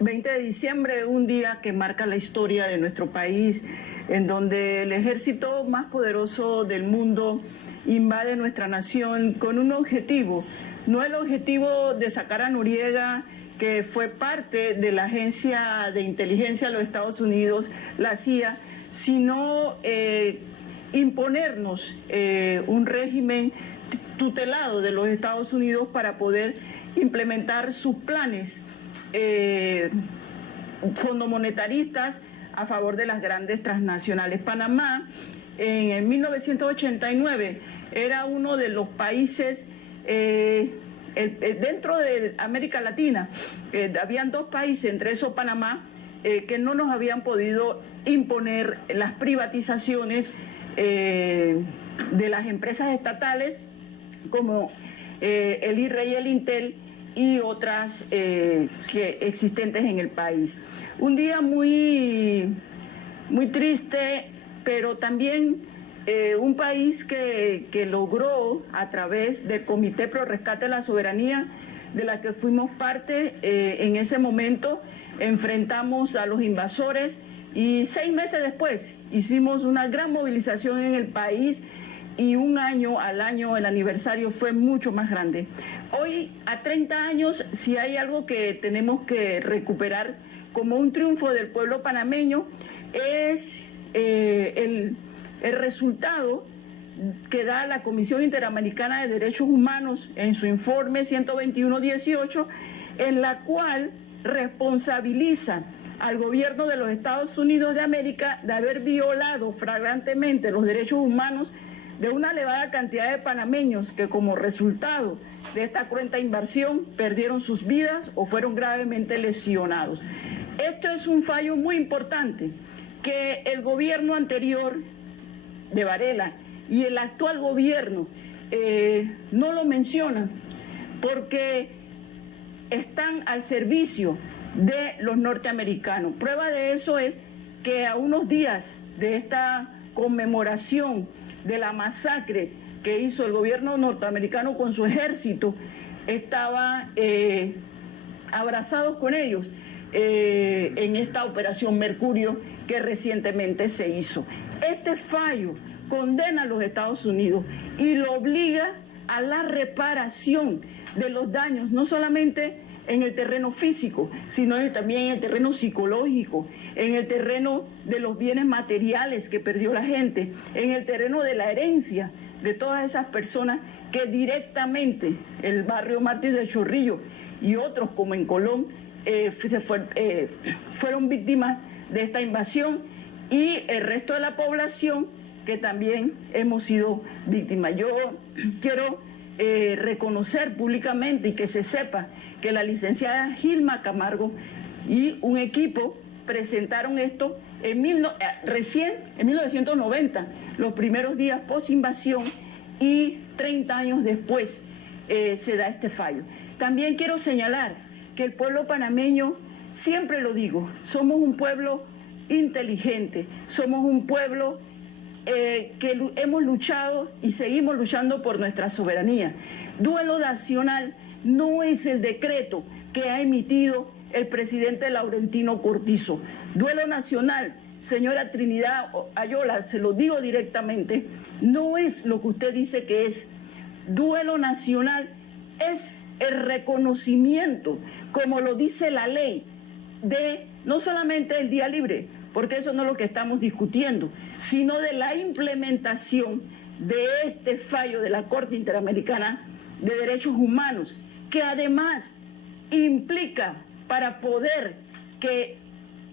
20 de diciembre, un día que marca la historia de nuestro país, en donde el ejército más poderoso del mundo invade nuestra nación con un objetivo, no el objetivo de sacar a Noriega, que fue parte de la agencia de inteligencia de los Estados Unidos, la CIA, sino imponernos un régimen tutelado de los Estados Unidos para poder implementar sus planes fondomonetaristas a favor de las grandes transnacionales. Panamá, en 1989, era uno de los países dentro de América Latina. Habían dos países, entre esos Panamá, que no nos habían podido imponer las privatizaciones de las empresas estatales como el IRRE y el Intel y otras que existentes en el país. Un día muy triste, pero también un país que logró, a través del Comité Pro Rescate de la Soberanía, de la que fuimos parte, en ese momento enfrentamos a los invasores y 6 meses después hicimos una gran movilización en el país y un año al año el aniversario fue mucho más grande. Hoy, a 30 años, si hay algo que tenemos que recuperar como un triunfo del pueblo panameño, es el resultado que da la Comisión Interamericana de Derechos Humanos en su informe 121/18, en la cual responsabiliza al gobierno de los Estados Unidos de América de haber violado flagrantemente los derechos humanos de una elevada cantidad de panameños que, como resultado de esta cruenta invasión, perdieron sus vidas o fueron gravemente lesionados. Esto es un fallo muy importante que el gobierno anterior de Varela y el actual gobierno no lo mencionan, porque están al servicio de los norteamericanos. Prueba de eso es que a unos días de esta conmemoración de la masacre que hizo el gobierno norteamericano con su ejército, estaba abrazados con ellos en esta operación Mercurio que recientemente se hizo. Este fallo condena a los Estados Unidos y lo obliga a la reparación de los daños, no solamente en el terreno físico, sino también en el terreno psicológico, en el terreno de los bienes materiales que perdió la gente, en el terreno de la herencia de todas esas personas que directamente el barrio Mártir del Chorrillo y otros como en Colón fueron víctimas de esta invasión, y el resto de la población que también hemos sido víctimas. Yo quiero reconocer públicamente y que se sepa que la licenciada Gilma Camargo y un equipo presentaron esto recién en 1990, los primeros días post-invasión, y 30 años después se da este fallo. También quiero señalar que el pueblo panameño, siempre lo digo, somos un pueblo inteligente, somos un pueblo que hemos luchado y seguimos luchando por nuestra soberanía. Duelo nacional no es el decreto que ha emitido el presidente Laurentino Cortizo. Duelo nacional, señora Trinidad Ayola, se lo digo directamente, no es lo que usted dice que es. Duelo nacional es el reconocimiento, como lo dice la ley, de no solamente el día libre, porque eso no es lo que estamos discutiendo, sino de la implementación de este fallo de la Corte Interamericana de Derechos Humanos, que además implica, para poder que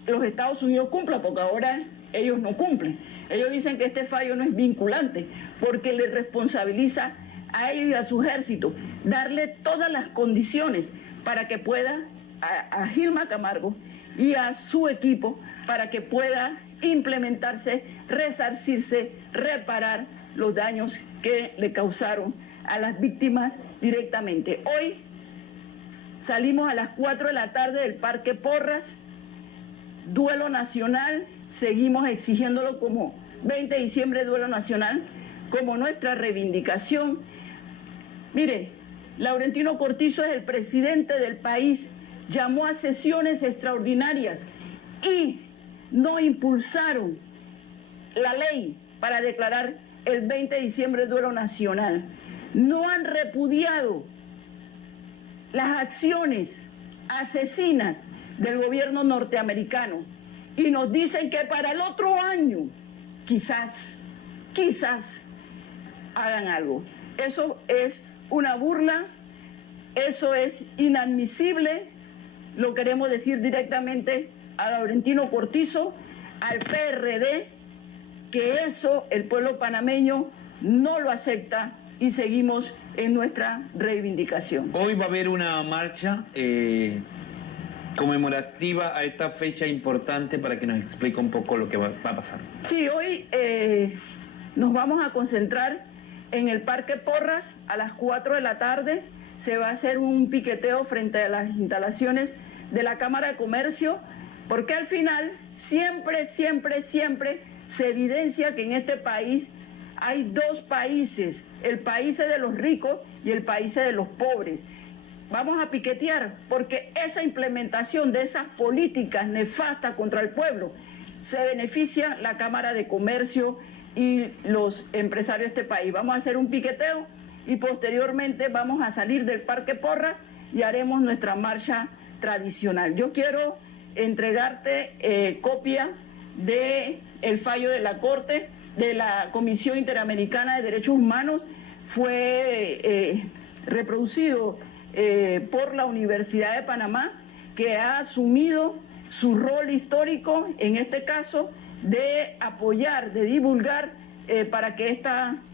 los Estados Unidos cumplan, porque ahora ellos no cumplen. Ellos dicen que este fallo no es vinculante, porque le responsabiliza a ellos y a su ejército darle todas las condiciones para que pueda, a Gilma Camargo y a su equipo, para que pueda implementarse, resarcirse, reparar los daños que le causaron a las víctimas directamente. Hoy salimos a las 4 de la tarde del Parque Porras, duelo nacional, seguimos exigiéndolo como 20 de diciembre, duelo nacional, como nuestra reivindicación. Mire, Laurentino Cortizo es el presidente del país, llamó a sesiones extraordinarias y no impulsaron la ley para declarar el 20 de diciembre duelo nacional. No han repudiado las acciones asesinas del gobierno norteamericano y nos dicen que para el otro año quizás hagan algo. Eso es una burla, eso es inadmisible, lo queremos decir directamente a Laurentino Cortizo, al PRD, que eso el pueblo panameño no lo acepta y seguimos en nuestra reivindicación. Hoy va a haber una marcha conmemorativa a esta fecha importante para que nos explique un poco lo que va a pasar. Sí, hoy nos vamos a concentrar en el Parque Porras a las 4 de la tarde. Se va a hacer un piqueteo frente a las instalaciones de la Cámara de Comercio, porque al final siempre se evidencia que en este país hay dos países, el país de los ricos y el país de los pobres. Vamos a piquetear porque esa implementación de esas políticas nefastas contra el pueblo se beneficia la Cámara de Comercio y los empresarios de este país. Vamos a hacer un piqueteo y posteriormente vamos a salir del Parque Porras y haremos nuestra marcha tradicional. Yo quiero entregarte copia del fallo de la Corte, de la Comisión Interamericana de Derechos Humanos. Fue reproducido por la Universidad de Panamá, que ha asumido su rol histórico, en este caso, de apoyar, de divulgar, para que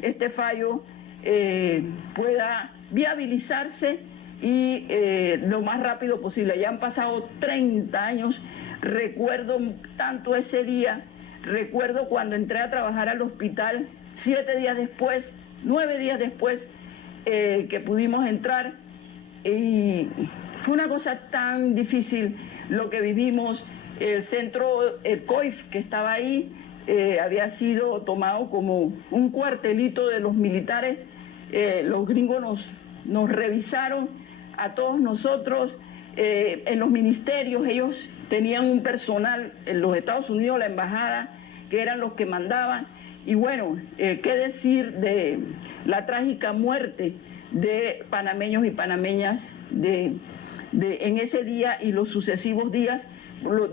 este fallo pueda viabilizarse y lo más rápido posible. Ya han pasado 30 años, recuerdo tanto ese día, recuerdo cuando entré a trabajar al hospital, 7 días después, 9 días después que pudimos entrar, y fue una cosa tan difícil lo que vivimos. El centro, el COIF que estaba ahí, había sido tomado como un cuartelito de los militares. Los gringos nos revisaron a todos nosotros. En los ministerios ellos tenían un personal, en los Estados Unidos, la embajada, que eran los que mandaban. Y bueno, qué decir de la trágica muerte de panameños y panameñas en ese día y los sucesivos días,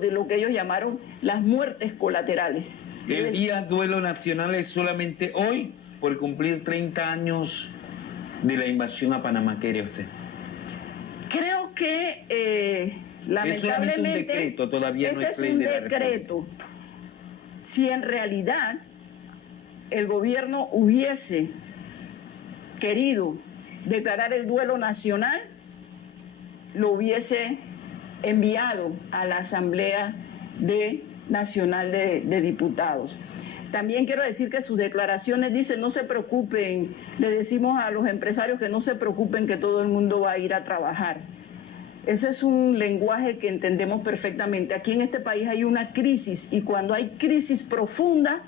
de lo que ellos llamaron las muertes colaterales. El Día Duelo Nacional es solamente hoy por cumplir 30 años de la invasión a Panamá. ¿Qué cree usted? Creo que lamentablemente es un decreto, todavía no es ley de la decreto. Si en realidad el gobierno hubiese querido declarar el duelo nacional, lo hubiese enviado a la Asamblea Nacional de Diputados. También quiero decir que sus declaraciones dicen: no se preocupen, le decimos a los empresarios que no se preocupen, que todo el mundo va a ir a trabajar. Eso es un lenguaje que entendemos perfectamente. Aquí en este país hay una crisis, y cuando hay crisis profunda,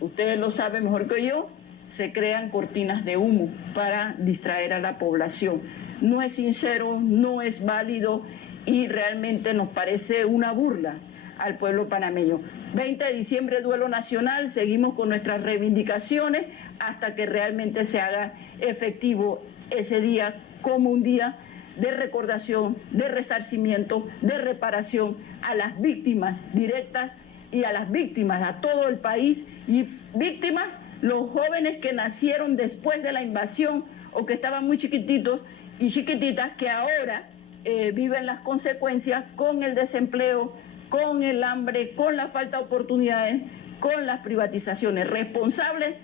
ustedes lo saben mejor que yo, se crean cortinas de humo para distraer a la población. No es sincero, no es válido y realmente nos parece una burla al pueblo panameño. 20 de diciembre, duelo nacional, seguimos con nuestras reivindicaciones hasta que realmente se haga efectivo ese día como un día de recordación, de resarcimiento, de reparación a las víctimas directas y a las víctimas, a todo el país, y víctimas los jóvenes que nacieron después de la invasión o que estaban muy chiquititos y chiquititas, que ahora viven las consecuencias con el desempleo, con el hambre, con la falta de oportunidades, con las privatizaciones. Responsables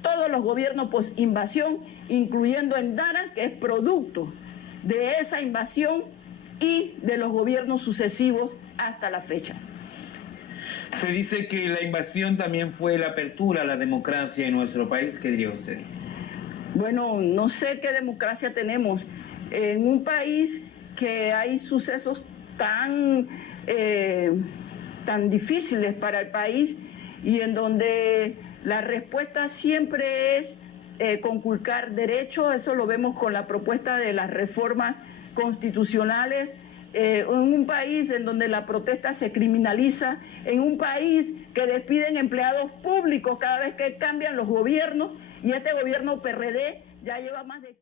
todos los gobiernos post-invasión, incluyendo Endara, que es producto de esa invasión, y de los gobiernos sucesivos hasta la fecha. Se dice que la invasión también fue la apertura a la democracia en nuestro país. ¿Qué diría usted? Bueno, no sé qué democracia tenemos en un país que hay sucesos tan difíciles para el país y en donde la respuesta siempre es conculcar derechos. Eso lo vemos con la propuesta de las reformas constitucionales. En un país en donde la protesta se criminaliza, en un país que despiden empleados públicos cada vez que cambian los gobiernos, y este gobierno PRD ya lleva más de...